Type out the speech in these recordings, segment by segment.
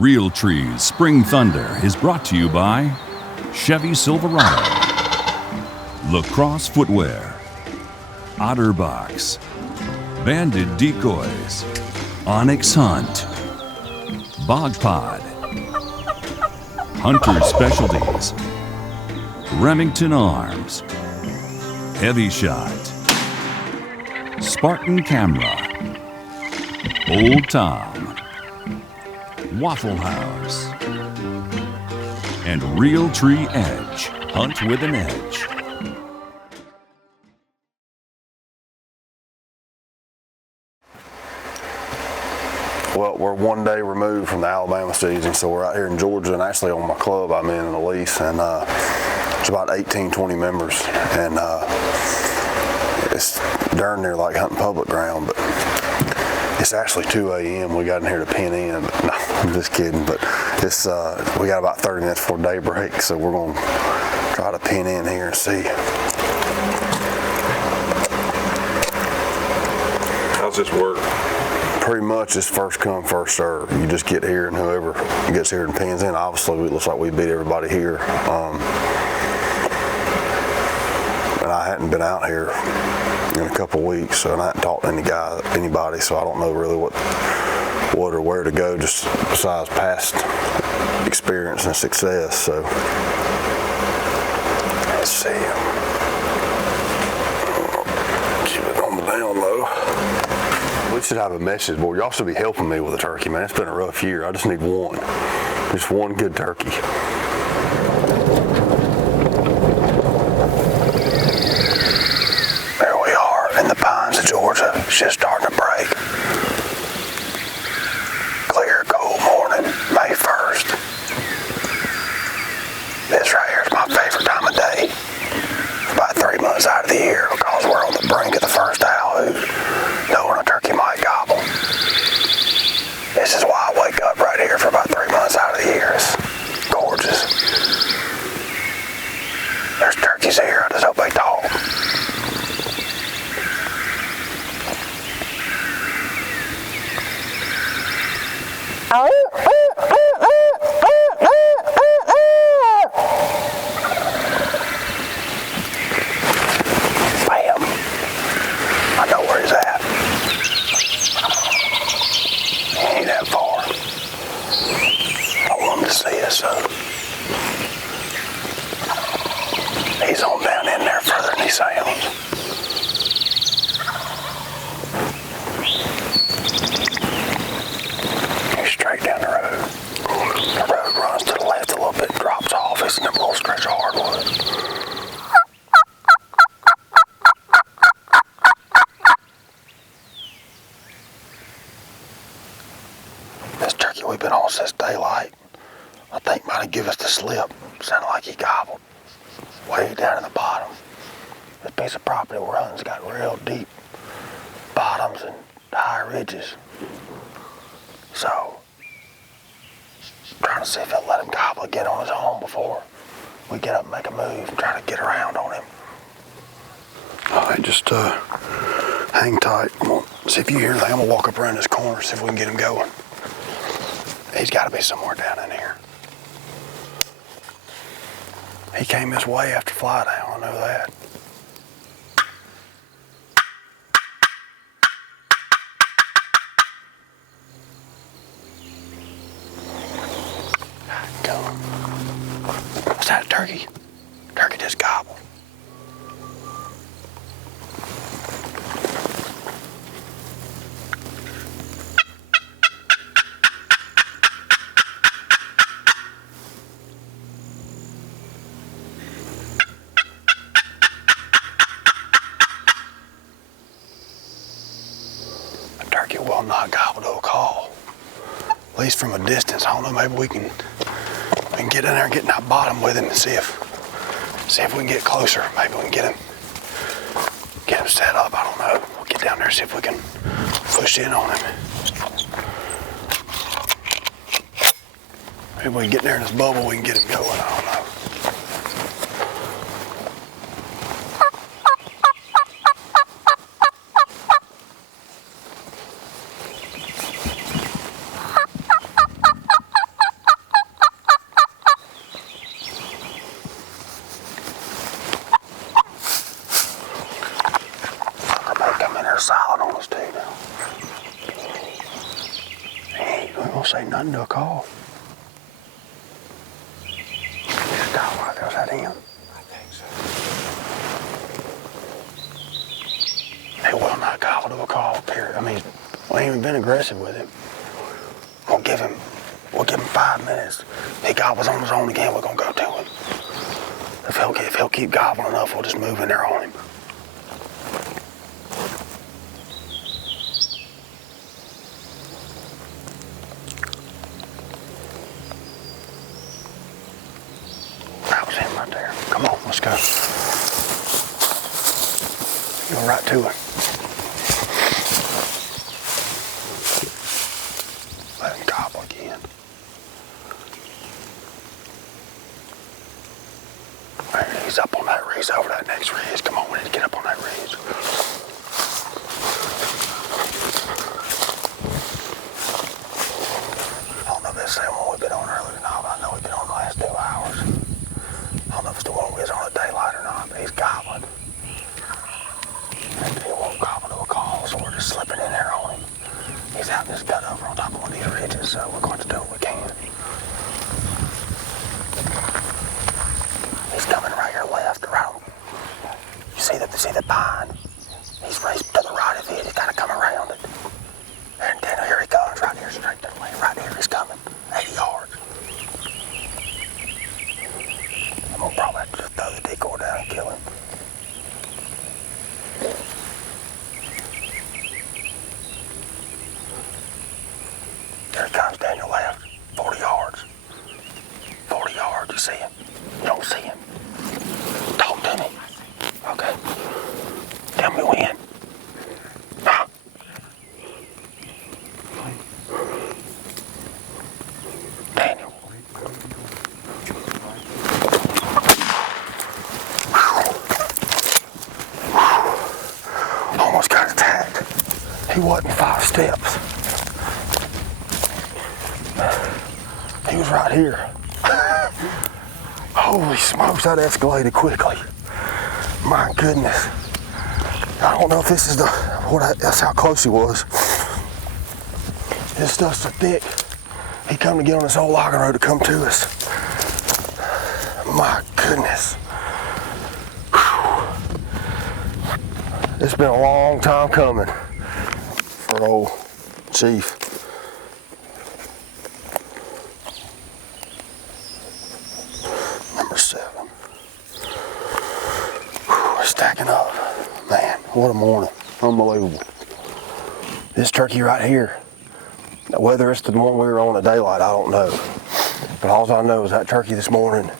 Realtree's Spring Thunder is brought to you by Chevy Silverado, LACROSSE Footwear, OtterBox, Banded Decoys, Onyx Hunt, Bog Pod, Hunter Specialties, Remington Arms, Heavy Shot, Spartan Camera, Old Tom, Waffle House, and Realtree Edge. Hunt with an edge. Well, we're 1 day removed from the Alabama season, so we're out here in Georgia, and actually on my club I'm in a lease, and it's about 18, 20 members, and it's darn near like hunting public ground, but it's actually 2 a.m. We got in here to pin in, but no, I'm just kidding, but it's we got about 30 minutes before daybreak, so we're going to try to pin in here and see. How's this work? Pretty much it's first come, first serve. You just get here, and whoever gets here and pins in, obviously it looks like we beat everybody here. And I hadn't been out here in a couple weeks, so I hadn't talked to anybody, so I don't know really what or where to go, just besides past experience and success. So let's see. Keep it on the down low. We should have a message board. Y'all should be helping me with a turkey, man. It's been a rough year. I just need one. Just one good turkey. There we are in the pines of Georgia. It's just starting to break. Clear, cold morning, May 1st. This right here is my favorite time of day. About 3 months out of the year, because we're on the brink of the first owl hoot, knowing a turkey might gobble. This is why I wake up right here for about 3 months out of the year. It's gorgeous. There's turkeys here. I just hope they talk. Bam. I know where he's at. He ain't that far. I want him to see us, so he's on down in there further than he sounds. He's straight down the road. The road runs to the left a little bit and drops off. It's in a little stretch of hardwood. This turkey we've been on since daylight, I think might have given us the slip. Sounded like he gobbled way down in the bottom. This piece of property we're hunting's got real deep bottoms and high ridges. So, trying to see if he'll let him gobble again on his own before we get up and make a move and try to get around on him. All right, just hang tight. See if you hear anything. I'm gonna walk up around this corner, see if we can get him going. He's got to be somewhere down in here. He came this way after fly down, I know that. Go. What's that, a turkey? Turkey just gobbled. Turkey will not gobble to a call. At least from a distance. I don't know, maybe we can get in there and get in that bottom with him and see if we can get closer. Maybe we can get him set up. I don't know. We'll get down there and see if we can push in on him. Maybe we can get in there in this bubble, we can get him going. I don't know. Nothing to a call. There's a dog right there. Was that him? I think so. He will not gobble to a call, period. I mean, we ain't even been aggressive with him. We'll give him 5 minutes. If he gobbles on his own again, we're gonna go to him. If he'll keep gobbling enough, we'll just move in there on him. That was him right there. Come on, let's go. Go right to him. Let him gobble again. There, he's up on that ridge, over that next ridge. Come on, we need to get up on that ridge. I don't know if this is the one we've been on earlier or not, but I know we've been on the last 2 hours. I don't know if it's the one we was on at daylight or not, but he's gobbling. And he won't gobble to a call, so we're just slipping in there on him. He's out in his gut over on top of one of these ridges, so we're going to do what we can. He's coming right here left, right. You see the pine? He's raced to the right of it. He's got to come around it. And then here he comes, right here, straight that way. Right here, he's coming. 80 yards. I'm gonna probably have to just throw the decoy down and kill him. There he comes, Daniel left. 40 yards. 40 yards, you see him? You don't see him. Talk to me. Okay. Tell me when. Huh? Daniel. Almost got attacked. He wasn't 5 steps. He was right here. Holy smokes, that escalated quickly. My goodness. I don't know if this is that's how close he was. This stuff's so thick. He come to get on this old logging road to come to us. My goodness. Whew. It's been a long time coming for old Chief. Number 7. Whew, we're stacking up. Man, what a morning. Unbelievable. This turkey right here, whether it's the one we were on at daylight, I don't know. But all I know is that turkey this morning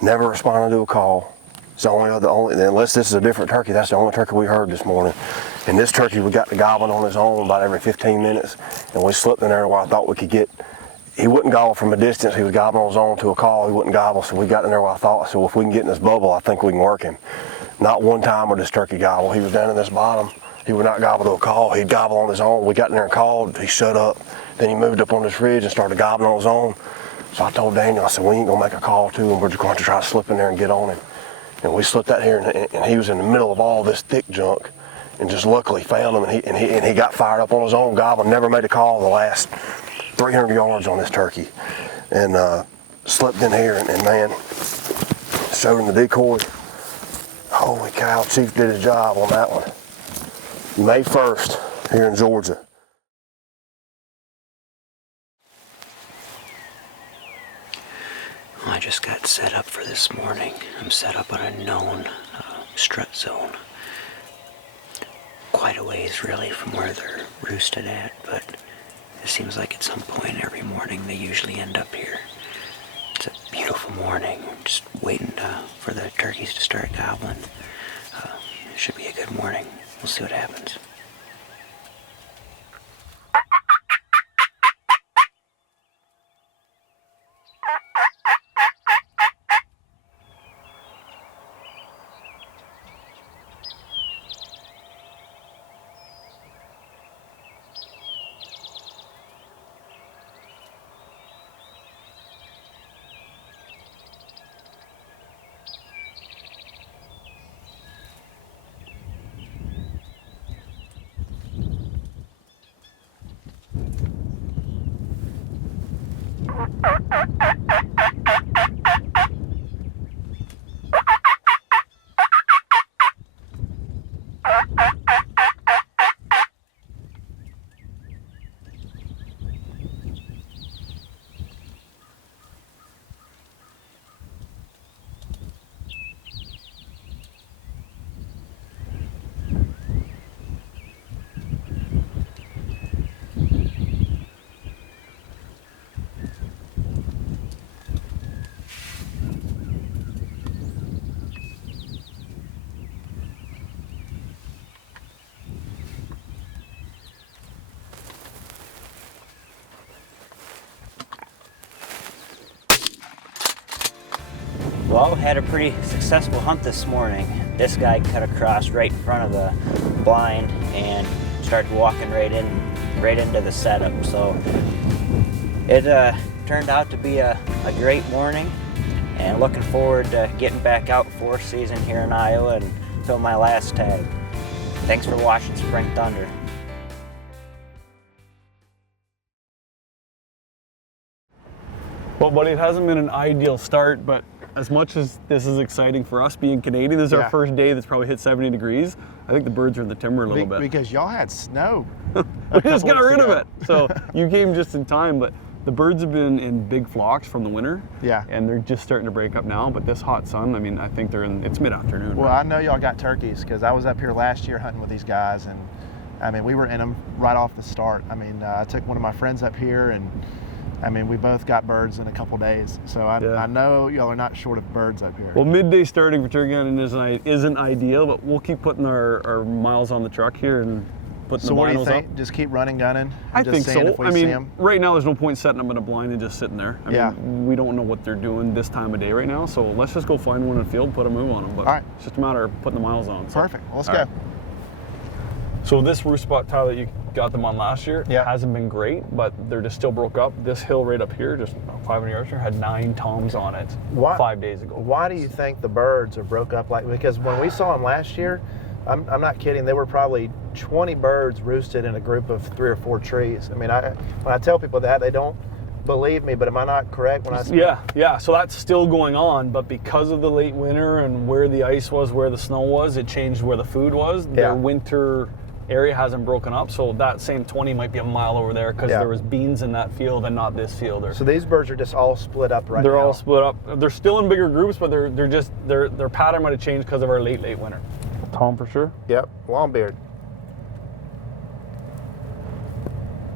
never responded to a call. It's the only, unless this is a different turkey, that's the only turkey we heard this morning. And this turkey, we got to gobbling on his own about every 15 minutes. And we slipped in there where I thought we could get, he wouldn't gobble from a distance. He was gobbling on his own to a call. He wouldn't gobble. So we got in there where I thought, so if we can get in this bubble, I think we can work him. Not one time would this turkey gobble. He was down in this bottom. He would not gobble to a call. He'd gobble on his own. We got in there and called. He shut up. Then he moved up on this ridge and started gobbling on his own. So I told Daniel, I said, we ain't gonna make a call to him. We're just going to try to slip in there and get on him. And we slipped out here, and he was in the middle of all this thick junk, and just luckily found him, and he got fired up on his own gobbling. Never made a call the last 300 yards on this turkey, and slipped in here, and man, showed him the decoy. Holy cow, Chief did his job on that one. May 1st here in Georgia. I just got set up for this morning. I'm set up on a known strut zone. Quite a ways really from where they're roosted at, but it seems like at some point every morning they usually end up here. It's a beautiful morning. Just waiting for the turkeys to start gobbling. It should be a good morning. We'll see what happens. Well, had a pretty successful hunt this morning. This guy cut across right in front of the blind and started walking right into the setup. So it turned out to be a great morning, and looking forward to getting back out for season here in Iowa and fill my last tag. Thanks for watching Spring Thunder. Well, buddy, it hasn't been an ideal start, but as much as this is exciting for us being Canadian, this is our first day that's probably hit 70 degrees. I think the birds are in the timber a little bit. Because y'all had snow. We just got rid of it. So you came just in time, but the birds have been in big flocks from the winter. Yeah. And they're just starting to break up now, but this hot sun, I mean, I think it's mid-afternoon. Well, right? I know y'all got turkeys because I was up here last year hunting with these guys, and I mean, we were in them right off the start. I mean, I took one of my friends up here, and I mean, we both got birds in a couple days, so I know y'all are not short of birds up here. Well, midday starting for turkey hunting isn't ideal, but we'll keep putting our miles on the truck here and putting the binos up. So what do you think? Just keep running, gunning? I think so. I mean, see 'em? right now there's no point setting them in a blind and just sitting there. I mean, we don't know what they're doing this time of day right now, so let's just go find one in the field, put a move on them. But all right. It's just a matter of putting the miles on. So. Perfect. Well, let's go. Right. So this roost spot tile that you got them on last year hasn't been great, but they're just still broke up. This hill right up here, just 500 yards from here, had 9 toms on it 5 days ago. Why do you think the birds are broke up like? Because when we saw them last year, I'm not kidding. There were probably 20 birds roosted in a group of 3 or 4 trees. I mean, when I tell people that, they don't believe me, but am I not correct when I say Yeah, so that's still going on, but because of the late winter and where the ice was, where the snow was, it changed where the food was. Their winter area hasn't broken up, so that same 20 might be a mile over there because there was beans in that field and not this field. So these birds are just all split up right now? They're all split up. They're still in bigger groups, but their pattern might have changed because of our late winter. Tom for sure? Yep, long beard.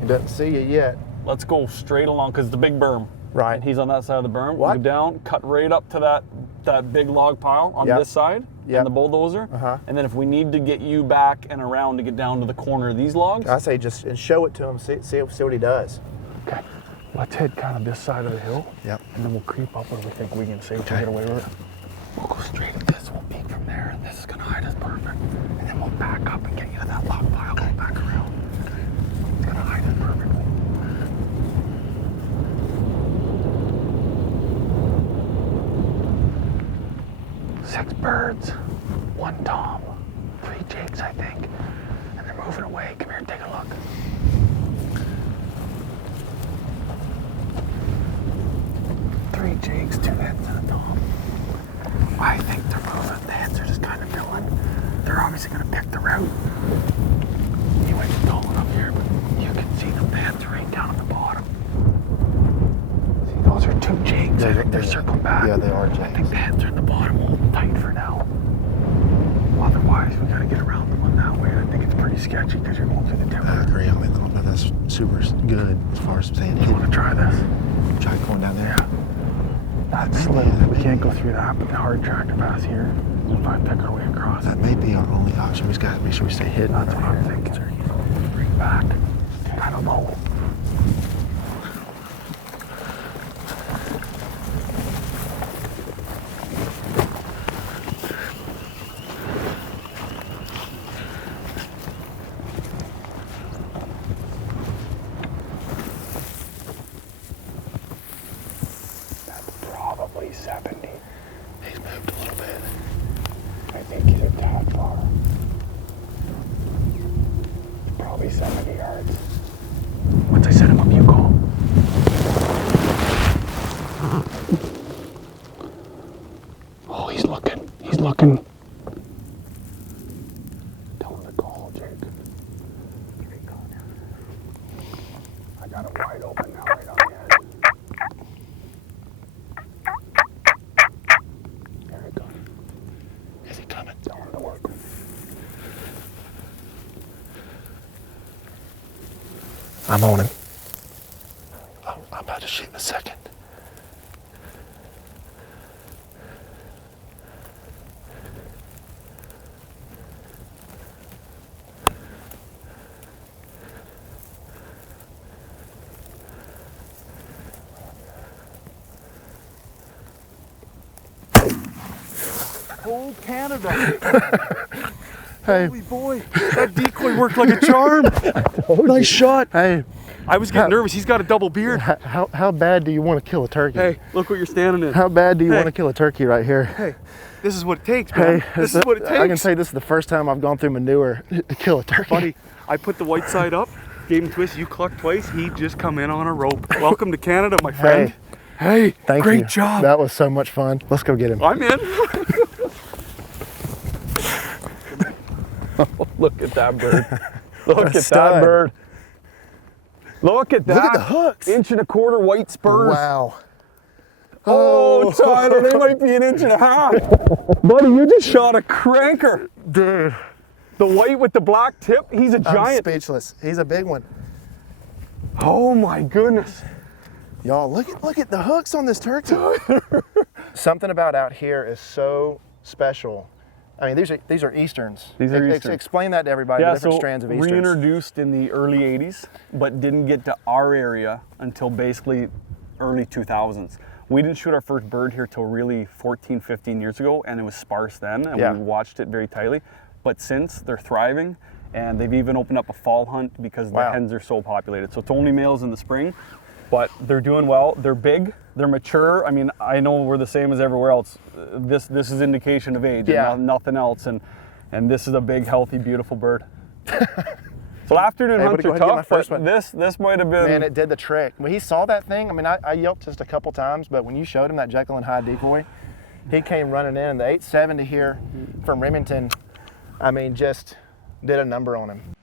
He doesn't see you yet. Let's go straight along because it's a big berm. Right. And he's on that side of the berm. What? Go down, cut right up to that big log pile on this side and the bulldozer. And then if we need to get you back and around to get down to the corner of these logs. I say just and show it to him, see what he does. Okay. Let's hit kind of this side of the hill. Yep. And then we'll creep up where we think we can safely get away with it. We'll go straight at this. We'll peek from there, and this is going to hide us perfect. And then we'll back up and get you to that log pile. Go back around. It's going to hide us perfectly. 6 birds, 1 tom, 3 jakes, I think. And they're moving away. Come here, take a look. Three jakes, 2 hens, and a tom. I think they're moving. The hens are just kind of milling. They're obviously going to pick the route. You might be tall enough here, but you can see the hens right down at the bottom. See, those are 2 jakes. I think they're circling back. Yeah, they are jakes. I think the hens are in the bottom, holding tight for now. Otherwise, we got to get around the one that way. I think it's pretty sketchy because you're going through the timber. I agree. I mean, I don't know that's super good as far as saying. You want to try this? Try going down there. Yeah. That's slow. We can't go through that, but the hard tractor path here, we'll find pick our way across. That may be our only option. We just got to make sure we stay hidden. That's what I'm thinking. Bring back. Kind of low. That's probably 70. He's moved a little bit. I think he's a tad far. It's probably 70 yards. Once I set him up, you call. looking. Tell him to call, Jake. I got it wide open now, right on the edge. There he goes. Is he coming? Tell him to work. I'm on him. Oh, I'm about to shoot in a second. Oh, Canada. Hey. Holy boy, that decoy worked like a charm. Nice shot. Hey, I was getting nervous. He's got a double beard. how bad do you want to kill a turkey? Hey, look what you're standing in. How bad do you want to kill a turkey right here? Hey, this is what it takes, man. Hey, This is what it takes. I can say this is the first time I've gone through manure to kill a turkey. Buddy, I put the white side up, gave him a twist, you clucked twice, he just come in on a rope. Welcome to Canada, my friend. Hey, Thank you. great job. That was so much fun. Let's go get him. I'm in. Look at that bird. Look at stud. that bird. Look at that. Look at the hooks. 1.25 inch white spurs. Wow. Oh, Tyler, they might be 1.5 inches. Buddy, you just shot a cranker. Dude. The white with the black tip, he's a I'm giant. speechless. He's a big one. Oh my goodness. Y'all, look at the hooks on this turkey. Something about out here is so special. I mean, these are Easterns. These are Easterns. Explain that to everybody, the different strands of Easterns. Reintroduced in the early 80s, but didn't get to our area until basically early 2000s. We didn't shoot our first bird here till really 14, 15 years ago, and it was sparse then, and we watched it very tightly. But since, they're thriving, and they've even opened up a fall hunt because the hens are so populated. So it's only males in the spring, but they're doing well. They're big, they're mature. I mean, I know we're the same as everywhere else. This is indication of age, and nothing else. And this is a big, healthy, beautiful bird. So afternoon hunts are tough, but this might have been... Man, it did the trick. When he saw that thing, I mean, I yelped just a couple times, but when you showed him that Jekyll and Hyde decoy, he came running in. The 870 here from Remington, I mean, just did a number on him.